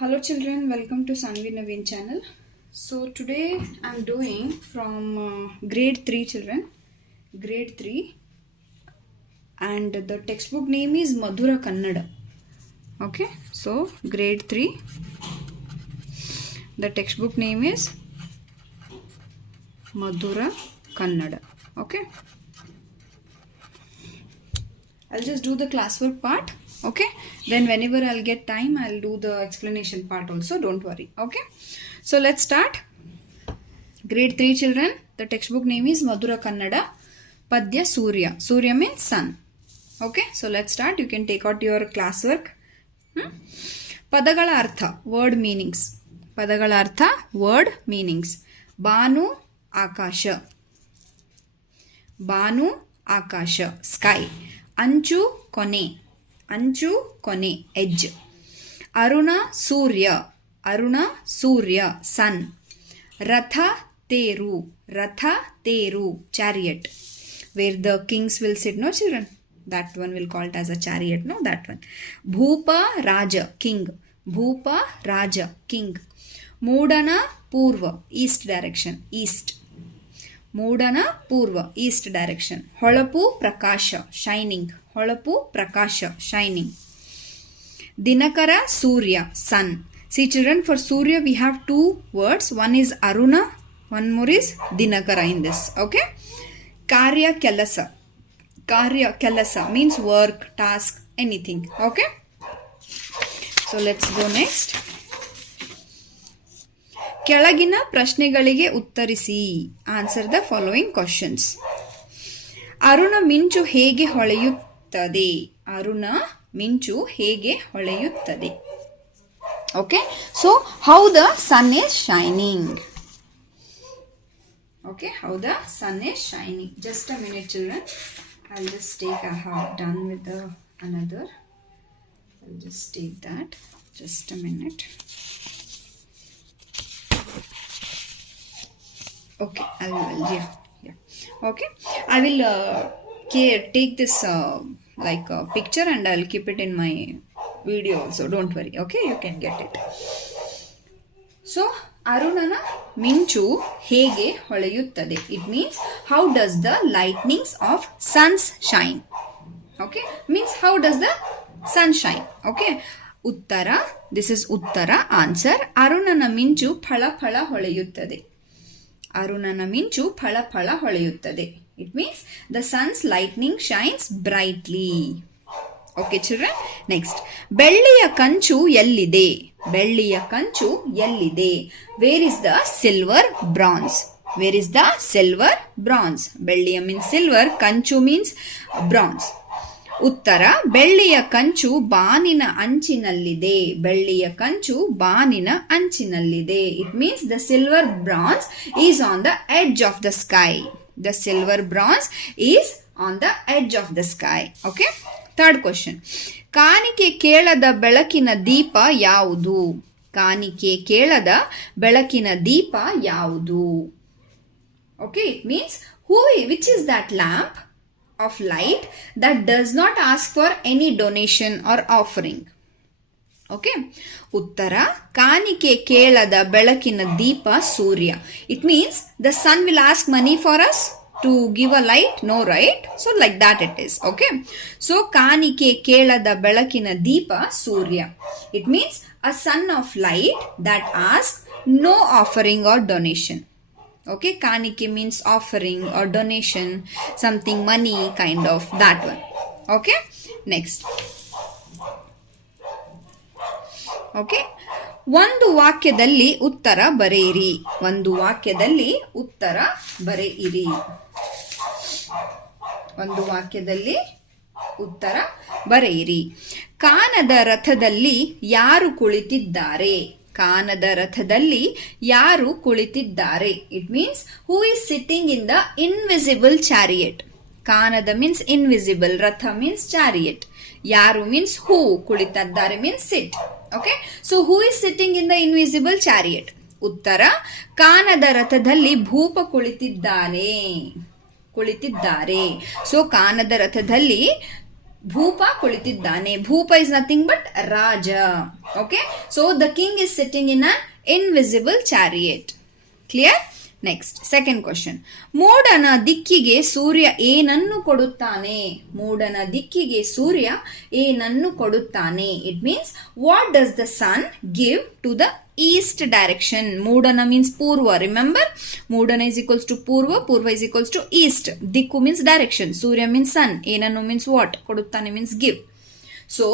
Hello children, welcome to Sanvi Naveen channel. So today I'm doing from grade 3 children, grade 3, and the textbook name is Madhura Kannada. Okay, so grade 3, the textbook name is Madhura Kannada. Okay, I'll just do the classwork part. Okay, then whenever I'll get time I'll do the explanation part also, don't worry. Okay, so let's start. Grade 3 children, the textbook name is Madhura Kannada, Padya Surya. Surya means sun. Okay, so let's start. You can take out your classwork. Padagala artha, word meanings. Padagala artha, word meanings. Banu Akasha. Banu Akasha, sky. Anchu Kone. Anchu Kone, edge. Aruna Surya. Aruna Surya, sun. Ratha Teru. Ratha Teru, chariot. Where the kings will sit, no children? That one will call it as a chariot, no? That one. Bhupa Raja, king. Bhupa Raja, king. Mudana Purva, east direction, east. Mudana Purva, east direction. Holapu Prakasha, shining. Holapu Prakasha, shining. Dinakara Surya, sun. See children, for Surya we have two words. One is Aruna, one more is Dinakara in this. Okay. Karya Kelasa. Karya Kelasa means work, task, anything. Okay. So let's go next. ಕೆಳಗಿನ ಪ್ರಶ್ನೆಗಳಿಗೆ ಉತ್ತರಿಸಿ. Answer the following questions. ಅರುಣ ಮಿಂಚು ಹೇಗೆ ಹೊಳೆಯುತ್ತದೆ? ಅರುಣ ಮಿಂಚು ಹೇಗೆ ಹೊಳೆಯುತ್ತದೆ? Okay, so how the sun is shining? Okay, how the sun is shining. Just a minute children, I'll just take, I have done with the another, I'll just take that, just a minute. Okay, I will, yeah. Okay, I will take this like a picture and I'll keep it in my video also, don't worry. Okay, you can get it. So Arunana ಮಿಂಚು ಹೇಗೆ ಹೊಳೆಯುತ್ತದೆ? It means how does the lightnings of suns shine? Okay, means how does the sun shine? Okay, ಉತ್ತರ, this is ಉತ್ತರ, answer. ಅರುಣನ ಮಿಂಚು ಫಳ ಫಳ ಹೊಳೆಯುತ್ತದೆ. ಅರುಣನ ಮಿಂಚು ಫಳ ಫಳ ಹೊಳೆಯುತ್ತದೆ. It means the sun's lightning shines brightly. Okay children, next. ಬೆಳ್ಳಿಯ ಕಂಚು ಎಲ್ಲಿದೆ? ಬೆಳ್ಳಿಯ ಕಂಚು ಎಲ್ಲಿದೆ? Where is the silver bronze? Where is the silver bronze? ಬೆಳ್ಳಿಯ means silver, ಕಂಚು means bronze. ಉತ್ತರ, ಬೆಳ್ಳಿಯ ಕಂಚು ಬಾನಿನ ಅಂಚಿನಲ್ಲಿದೆ. ಬೆಳ್ಳಿಯ ಕಂಚು ಬಾನಿನ ಅಂಚಿನಲ್ಲಿದೆ. It means the silver bronze is on the edge of the sky. The silver bronze is on the edge of the sky. Okay. Third question. ಕಾಣಿಕೆ ಕೇಳದ ಬೆಳಕಿನ ದೀಪ ಯಾವುದು? ಕಾಣಿಕೆ ಕೇಳದ ಬೆಳಕಿನ ದೀಪ ಯಾವುದು? Okay, it means which is that lamp of light that does not ask for any donation or offering? Okay, ಉತ್ತರ, ಕಾಣಿಕೆ ಕೇಳದ ಬೆಳಕಿನ ದೀಪ ಸೂರ್ಯ. It means the sun will ask money for us to give a light, no, right? So like that it is. Okay, so ಕಾಣಿಕೆ ಕೇಳದ ಬೆಳಕಿನ ದೀಪ ಸೂರ್ಯ. It means a sun of light that asks no offering or donation. Okay, ಕಾಣಿಕೆ means offering or donation, something money kind of, that one. Okay, next. Okay, ಒಂದು ವಾಕ್ಯದಲ್ಲಿ ಉತ್ತರ ಬರೆಯಿರಿ. ಒಂದು ವಾಕ್ಯದಲ್ಲಿ ಉತ್ತರ ಬರೆಯಿರಿ. ಒಂದು ವಾಕ್ಯದಲ್ಲಿ ಉತ್ತರ ಬರೆಯಿರಿ. ಕಾನದ ರಥದಲ್ಲಿ ಯಾರು ಕುಳಿತಿದ್ದಾರೆ? ಕಾನದ ರಥದಲ್ಲಿ ಯಾರು ಕುಳಿತಿದ್ದಾರೆ? It means who is sitting in the invisible chariot. ಕಾನದ means invisible, ರಥ means chariot. ಯಾರು means who, ಕುಳಿತಿದ್ದಾರೆ means sit. Okay, so who is sitting in the invisible chariot? ಉತ್ತರ, ಕಾನದ ರಥದಲ್ಲಿ ಭೂಪ ಕುಳಿತಿದ್ದಾನೆ. ಕುಳಿತಿದ್ದಾರೆ. ಸೊ ಕಾನದ ರಥದಲ್ಲಿ ಭೂಪ ಕುಳಿತಿದ್ದಾನೆ. ಭೂಪ ಇಸ್ ನಥಿಂಗ್ ಬಟ್ ರಾಜ. Okay, so the king is sitting in an invisible chariot. Clear? Next second question. ಮೂಡನ ದಿಕ್ಕಿಗೆ ಸೂರ್ಯ ಏನನ್ನು ಕೊಡುತ್ತಾನೆ? ಮೂಡನ ದಿಕ್ಕಿಗೆ ಸೂರ್ಯ ಏನನ್ನು ಕೊಡುತ್ತಾನೆ? It means what does the sun give to the east direction? ಮೂಡನ ಮೀನ್ಸ್ ಪೂರ್ವ. ರಿಮೆಂಬರ್, ಮೂಡನ ಇಸ್ ಈಕ್ವಲ್ಸ್ ಟು ಪೂರ್ವ, ಪೂರ್ವ ಇಸ್ ಈಕ್ವಲ್ಸ್ ಟು ಈಸ್ಟ್. ದಿಕ್ಕು ಮೀನ್ಸ್ ಡೈರೆಕ್ಷನ್, ಸೂರ್ಯ ಮೀನ್ಸ್ ಸನ್, ಏನನ್ನು ಮೀನ್ಸ್ ವಾಟ್, ಕೊಡುತ್ತಾನೆ means give. So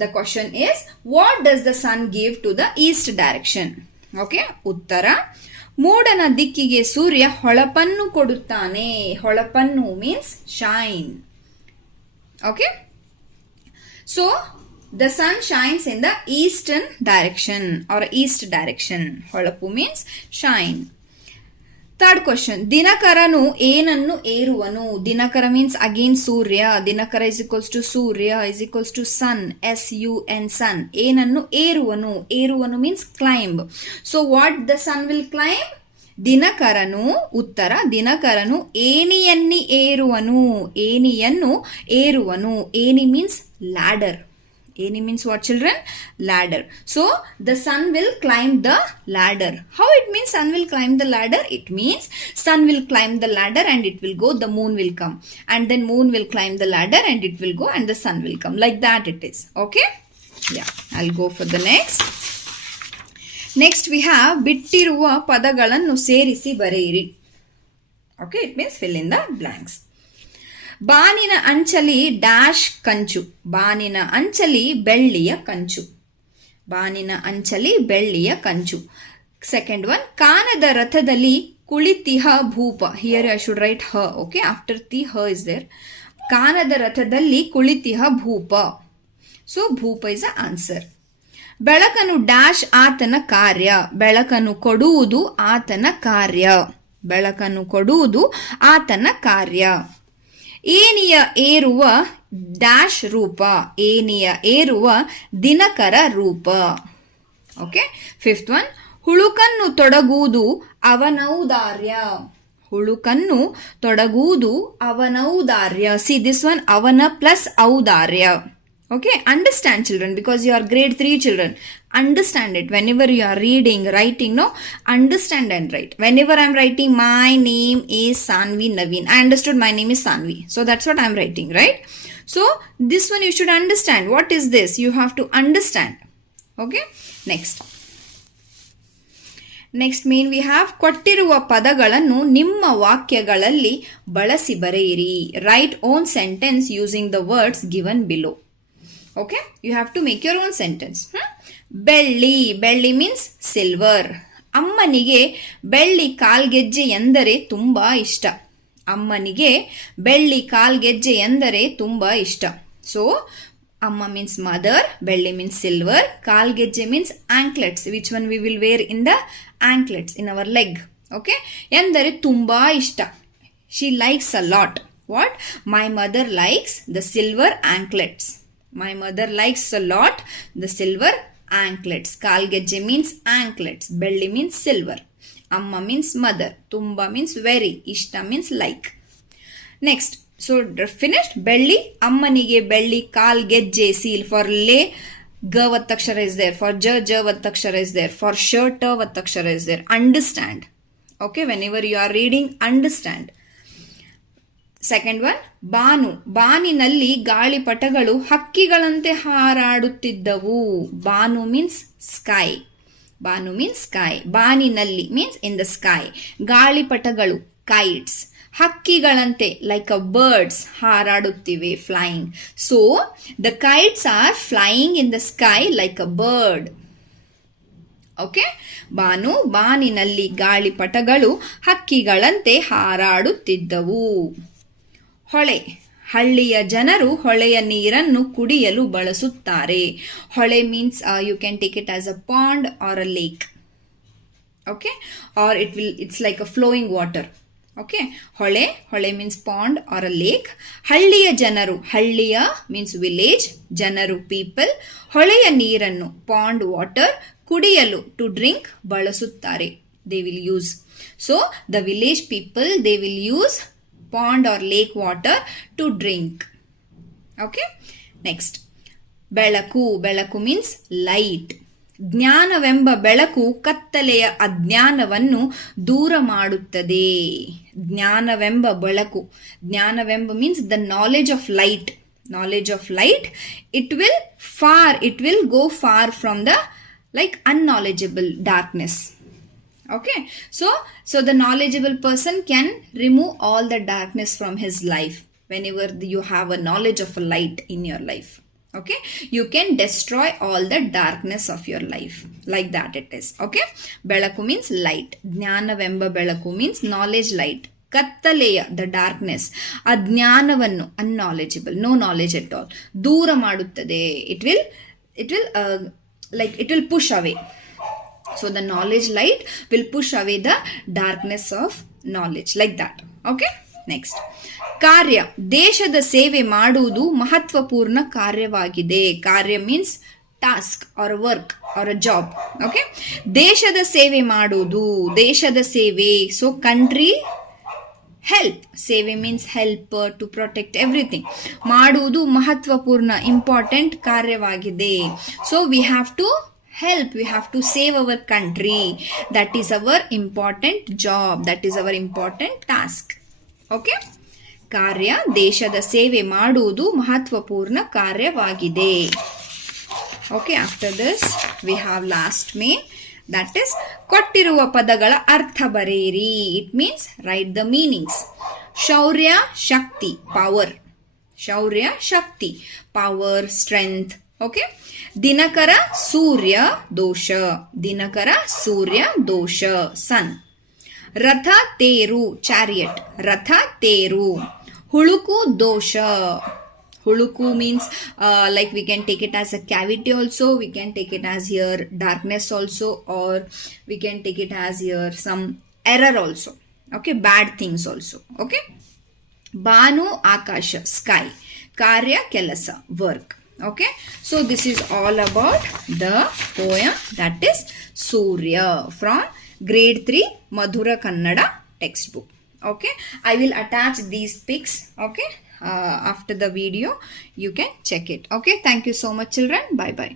the question is, what does the sun give to the east direction? Okay, ಉತ್ತರ, ಮೂಡನ ದಿಕ್ಕಿಗೆ ಸೂರ್ಯ ಹೊಳಪನ್ನು ಕೊಡುತ್ತಾನೆ. ಹೊಳಪನ್ನು means shine. Okay, so the sun shines in the eastern direction or east direction. ಹೊಳಪು means shine. Third question. ದಿನಕರನು ಏನನ್ನು ಏರುವನು? ದಿನಕರ ಮೀನ್ಸ್ ಅಗೇನ್ ಸೂರ್ಯ. ದಿನಕರ ಇಸ್ ಈಕ್ವಲ್ಸ್ ಟು ಸೂರ್ಯ is equals to sun, SUN, sun. ಏನನ್ನು ಏರುವನು? ಏರುವನು means climb. So what the sun will climb? ದಿನಕರನು, ಉತ್ತರ, ದಿನಕರನು ಏಣಿಯನ್ನು ಏರುವನು. ಏಣಿಯನ್ನು ಏರುವನು. ಏಣಿ means ladder. Any means what, children? Ladder. So the sun will climb the ladder. How it means sun will climb the ladder? It means sun will climb the ladder and it will go, the moon will come, and then moon will climb the ladder and it will go, and the sun will come. Like that it is. Okay, yeah, I'll go for the next. Next we have ಬಿಟ್ಟಿರುವ ಪದಗಳನ್ನು ಸೇರಿಸಿ ಬರೆಯಿರಿ. Okay, it means fill in the blanks. ಬಾನಿನ ಅಂಚಲಿ dash ಕಂಚು. ಬಾನಿನ ಅಂಚಲಿ ಬೆಳ್ಳಿಯ ಕಂಚು. ಬಾನಿನ ಅಂಚಲಿ ಬೆಳ್ಳಿಯ ಕಂಚು. ಸೆಕೆಂಡ್ ಒನ್, ಕಾನದ ರಥದಲ್ಲಿ ಕುಳಿತಿಹ ಭೂಪ. ಹಿಯರ್ ಐ ಶುಡ್ ರೈಟ್ ಹ. ಓಕೆ, ಆಫ್ಟರ್ ದಿ ಹ ಇಸ್ ದೇರ್. ಕಾನದ ರಥದಲ್ಲಿ ಕುಳಿತಿಹ ಭೂಪ. ಸೊ ಭೂಪ ಇಸ್ ಅ ಆನ್ಸರ್. ಬೆಳಕನ್ನು ಡ್ಯಾಶ್ ಆತನ ಕಾರ್ಯ. ಬೆಳಕನ್ನು ಕೊಡುವುದು ಆತನ ಕಾರ್ಯ. ಬೆಳಕನ್ನು ಕೊಡುವುದು ಆತನ ಕಾರ್ಯ. ಏನಿಯ ಏರುವ ಡ್ಯಾಶ್ ರೂಪ. ಏನಿಯ ಏರುವ ದಿನಕರ ರೂಪ. ಓಕೆ, ಫಿಫ್ತ್ ಒನ್, ಹುಳುಕನ್ನು ತೊಡಗುವುದು ಅವನೌದಾರ್ಯ. ಹುಳುಕನ್ನು ತೊಡಗುವುದು ಅವನೌದಾರ್ಯ. ಸಿ ದಿಸ್ ಒನ್, ಅವನ ಪ್ಲಸ್ ಔದಾರ್ಯ. Okay, understand children, because you are grade 3 children. Understand it whenever you are reading, writing, no, understand and write. Whenever I am writing my name is Sanvi Naveen, I understood my name is Sanvi, so that's what I am writing, right? So this one you should understand. What is this? You have to understand. Okay, next main we have ಕೊಟ್ಟಿರುವ ಪದಗಳನ್ನು ನಿಮ್ಮ ವಾಕ್ಯಗಳಲ್ಲಿ ಬಳಸಿ ಬರೆಯಿರಿ. Write own sentence using the words given below. Okay, you have to make your own sentence. ಬೆಳ್ಳಿ. ಬೆಳ್ಳಿ means silver. ಅಮ್ಮನಿಗೆ ಬೆಳ್ಳಿ ಕಾಲ್ಗೆಜ್ಜೆ ಎಂದರೆ ತುಂಬಾ ಇಷ್ಟ. ಅಮ್ಮನಿಗೆ ಬೆಳ್ಳಿ ಕಾಲ್ಗೆಜ್ಜೆ ಎಂದರೆ ತುಂಬಾ ಇಷ್ಟ. ಸೊ ಅಮ್ಮ means mother, ಬೆಳ್ಳಿ means silver, ಕಾಲ್ಗೆಜ್ಜೆ means anklets, which one we will wear in the anklets in our leg. Okay, ಎಂದರೆ ತುಂಬಾ ಇಷ್ಟ. She likes a lot. What? My mother likes the silver anklets. My mother likes a lot the silver anklets. Kalgejje means anklets. Belli means silver. Amma means mother. Tumba means very. Ishta means like. Next. So finished. Belli. Ammanige belli. Kalgejje seal. For lay. Ga vattakshara is there. For ja vattakshara is there. For shirt vattakshara is there. Understand. Okay. Whenever you are reading, understand. Second one, ಬಾನು. ಬಾನಿನಲ್ಲಿ ಗಾಳಿಪಟಗಳು ಹಕ್ಕಿಗಳಂತೆ ಹಾರಾಡುತ್ತಿದ್ದವು. ಬಾನು means sky. ಬಾನು means sky. ಬಾನಿನಲ್ಲಿ means in the sky. ಗಾಳಿಪಟಗಳು kites. ಹಕ್ಕಿಗಳಂತೆ ಲೈಕ್ ಅ ಬರ್ಡ್ಸ್ ಹಾರಾಡುತ್ತಿವೆ, flying. So the kites are flying in the sky like a bird. Okay, ಬಾನು. ಬಾನಿನಲ್ಲಿ ಗಾಳಿಪಟಗಳು ಹಕ್ಕಿಗಳಂತೆ ಹಾರಾಡುತ್ತಿದ್ದವು. ಹೊಳೆ. ಹಳ್ಳಿಯ ಜನರು ಹೊಳೆಯ ನೀರನ್ನು ಕುಡಿಯಲು ಬಳಸುತ್ತಾರೆ. ಹೊಳೆ means you can take it as a pond or a lake. Okay, or it's like a flowing water. Okay, ಹೊಳೆ. ಹೊಳೆ means pond or a lake. ಹಳ್ಳಿಯ ಜನರು. ಹಳ್ಳಿಯ ಮೀನ್ಸ್ ವಿಲೇಜ್. ಜನರು ಪೀಪಲ್. ಹೊಳೆಯ ನೀರನ್ನು ಪಾಂಡ್ ವಾಟರ್. ಕುಡಿಯಲು ಟು ಡ್ರಿಂಕ್ ಬಳಸುತ್ತಾರೆ. They will use. So the village people they will use pond or lake water to drink. Okay, next ಬೆಳಕು. ಬೆಳಕು ಮೀನ್ಸ್ ಲೈಟ್. ಜ್ಞಾನವೆಂಬ ಬೆಳಕು ಕತ್ತಲೆಯ ಅಜ್ಞಾನವನ್ನು ದೂರ ಮಾಡುತ್ತದೆ. ಜ್ಞಾನವೆಂಬ ಬೆಳಕು. ಜ್ಞಾನವೆಂಬ means the knowledge of light. Knowledge of light, it will go far from the unknowledgeable darkness. Okay, so the knowledgeable person can remove all the darkness from his life. Whenever you have a knowledge of a light in your life, okay, you can destroy all the darkness of your life. Like that it is. Okay, belaku means light. Jnanavemba belaku means knowledge, light. ಕತ್ತಲೆಯ, the darkness, ಅಜ್ಞಾನವನ್ನು, unknowledgeable, no knowledge at all, ದೂರ ಮಾಡುತ್ತದೆ. It will push away. So the knowledge light will push away the darkness of knowledge. Like that. Okay, next ಕಾರ್ಯ. ದೇಶದ ಸೇವೆ ಮಾಡುವುದು ಮಹತ್ವಪೂರ್ಣ ಕಾರ್ಯವಾಗಿದೆ. ಕಾರ್ಯ means task or work or a job. Okay, ದೇಶದ ಸೇವೆ ಮಾಡುವುದು, ದೇಶದ ಸೇವೆ. So country help. ಸೇವೆ means help, to protect everything. ಮಾಡುವುದು ಮಹತ್ವಪೂರ್ಣ, ಇಂಪಾರ್ಟೆಂಟ್ ಕಾರ್ಯವಾಗಿದೆ. So we have to help, we have to save our country. That is our important job, that is our important task. Okay, ಕಾರ್ಯ. ದೇಶದ ಸೇವೆ ಮಾಡುವುದು ಮಹತ್ವಪೂರ್ಣ ಕಾರ್ಯವಾಗಿದೆ. Okay, after this we have last main, that is ಕೊಟ್ಟಿರುವ ಪದಗಳ ಅರ್ಥ ಬರೆಯಿರಿ. It means write the meanings. ಶೌರ್ಯ, ಶಕ್ತಿ, power. ಶೌರ್ಯ, ಶಕ್ತಿ, power, strength. ಓಕೆ, ದಿನಕರ, ಸೂರ್ಯ, ದೋಷ. ದಿನಕರ, ಸೂರ್ಯ, ದೋಷ, ಸನ್. ರಥ, ತೇರು, ಚಾರಿಯಟ್. ರಥ, ತೇರು. ಹುಳುಕು, ದೋಷ. ಹುಳುಕು means we can take it as a cavity also, we can take it as here darkness also, or we can take it as here some error also. Okay, bad things also. Okay, Banu, Akash, sky. ಕಾರ್ಯ, ಕೆಲಸ, work. Okay, so this is all about the poem, that is Surya, from grade 3 Madhura Kannada textbook. Okay, I will attach these pics. Okay, after the video you can check it. Okay, thank you so much children. Bye bye.